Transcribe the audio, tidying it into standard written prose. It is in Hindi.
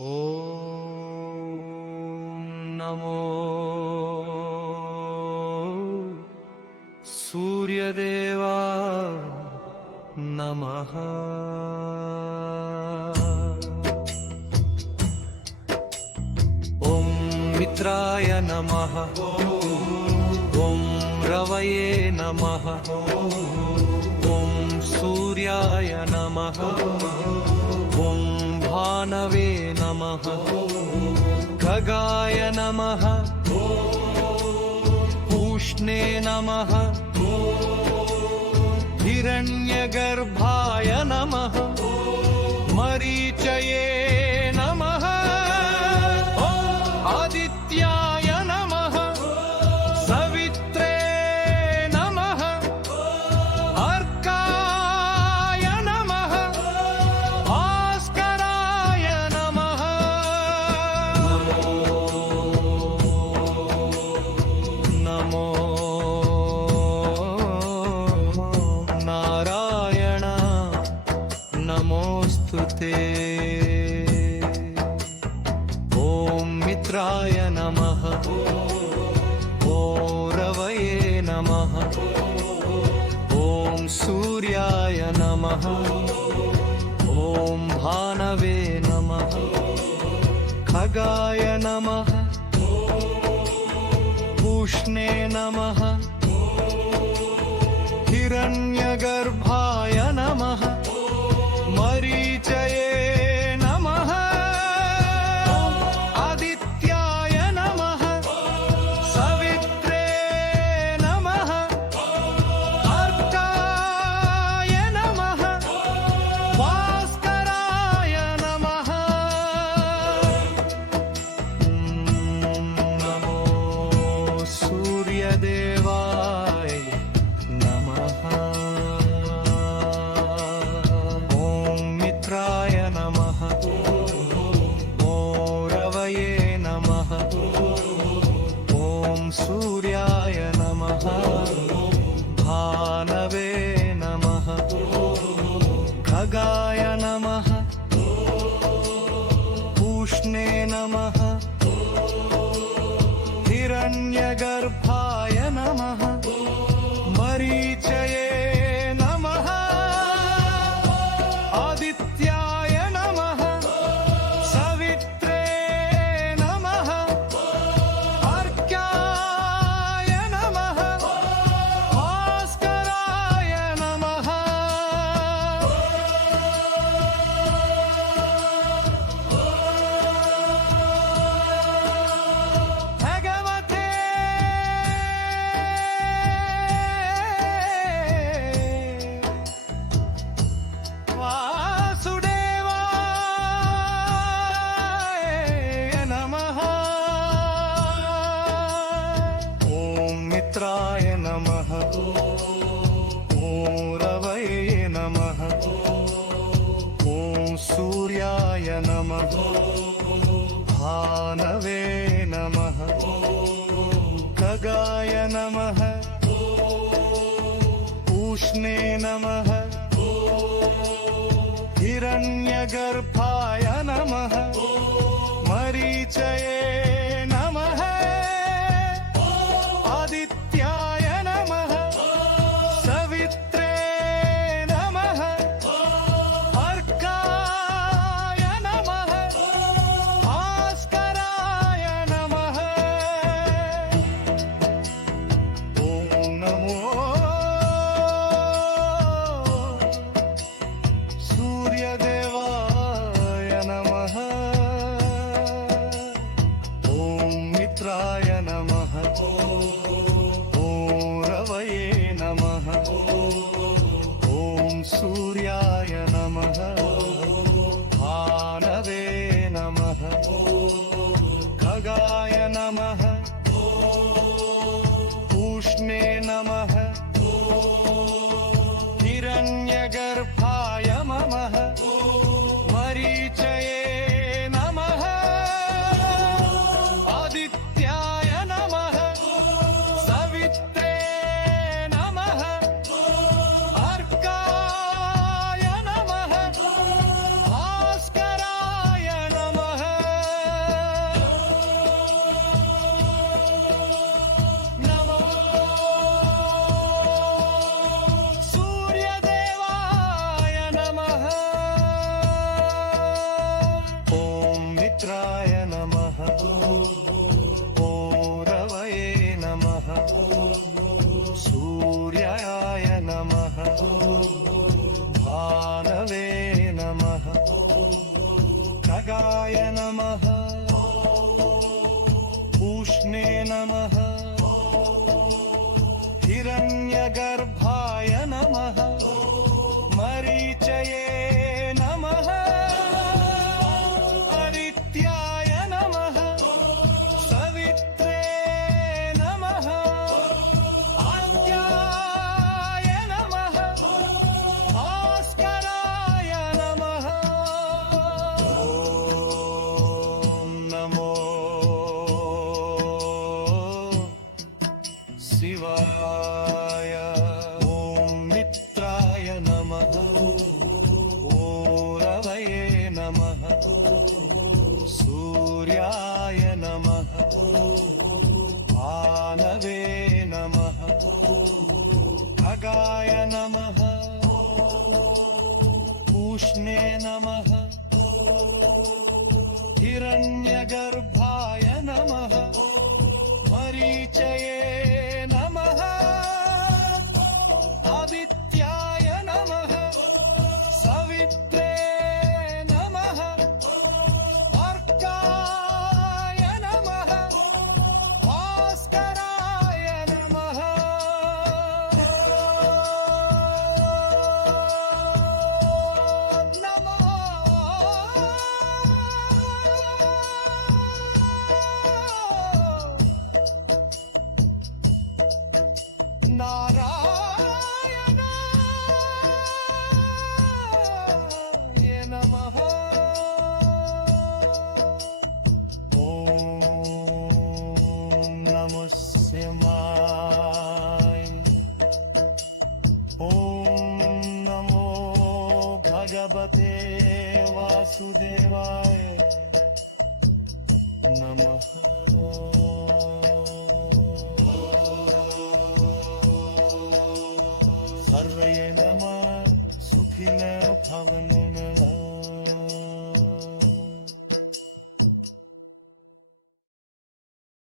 ॐ नमो सूर्यदेवा नमः। ॐ मित्राय नमः। ॐ रवये नमः। ॐ सूर्याय नमः। ॐ भानवे नमः। खगाय नमः। पूष्णे नमः। हिरण्यगर्भाय नमः। मरीचये नमः। आदित्याय नमः। सवित्रे नमः। अर्काय नमः। भास्कराय नमः। नमो नारायण नमोस्तुते। ॐ मित्राय नमः। ॐ रवये नमः। ॐ सूर्याय नमः। ॐ भानवे नमः। खगाय नमः। पूष्णे नमः। हिरण्यगर्भाय नमः। मरीचये नमः। आदित्याय नमः। सवित्रे नमः। अर्काय नमः। भास्कराय नमः। नमो सूर्यदेवाय नमः। ॐ मित्राय नमः। ॐ रवये नमः। ॐ सूर्याय नमः। भानवे नमः। खगाय नमः। पूष्णे नमः। हिरण्यगर्भाय नमः। मरीचये नमः। आदित्याय नमः। सवित्रे नमः। अर्काय नमः। भास्कराय नमः। भगवते वासुदेवाय नमः। ॐ मित्राय नमः। ॐ रवये नमः। ॐ सूर्याय नमः। भानवे नमः। खगाय नमः। पूष्णे नमः। हिरण्यगर्भाय नमः। मरीचये नमः। आदित्याय नमः। सवित्रे नमः। अर्काय नमः। भास्कराय नमः। ॐ नमो सूर्यदेवाय नमः। ॐ मित्राय नमः। ॐ रवये नमः। ॐ सूर्याय नमः। भानवे नमः। खगाय नमः। पूष्णे नमः। हिरण्यगर्भाय नमः। मरीचये नमः। आदित्याय नमः। सवित्रे नमः। अर्काय नमः। भास्कराय नमः। खगाय नमः पूष्णे नमः हिरण्यगर्भाय नमः मरीचये नमः आदित्याय नमः सवित्रे नमः आद्याय नमः भास्कराय नमः ॐ नमो शिवाय ॐ मित्राय नमः ओरवये नमः सूर्याय नमः भानवे नमः खगाय नमः पूष्णे नमः हिरण्यगर्भाय नमः मरीचये नमः आदित्याय नमः सवित्रे नमः अर्काय नमः भास्कराय नमः नारायणाय नमः ॐ नमः शिवाय ॐ नमो भगवते वासुदेवाय नमः सर्वे नमः सुखिनः भवन्तु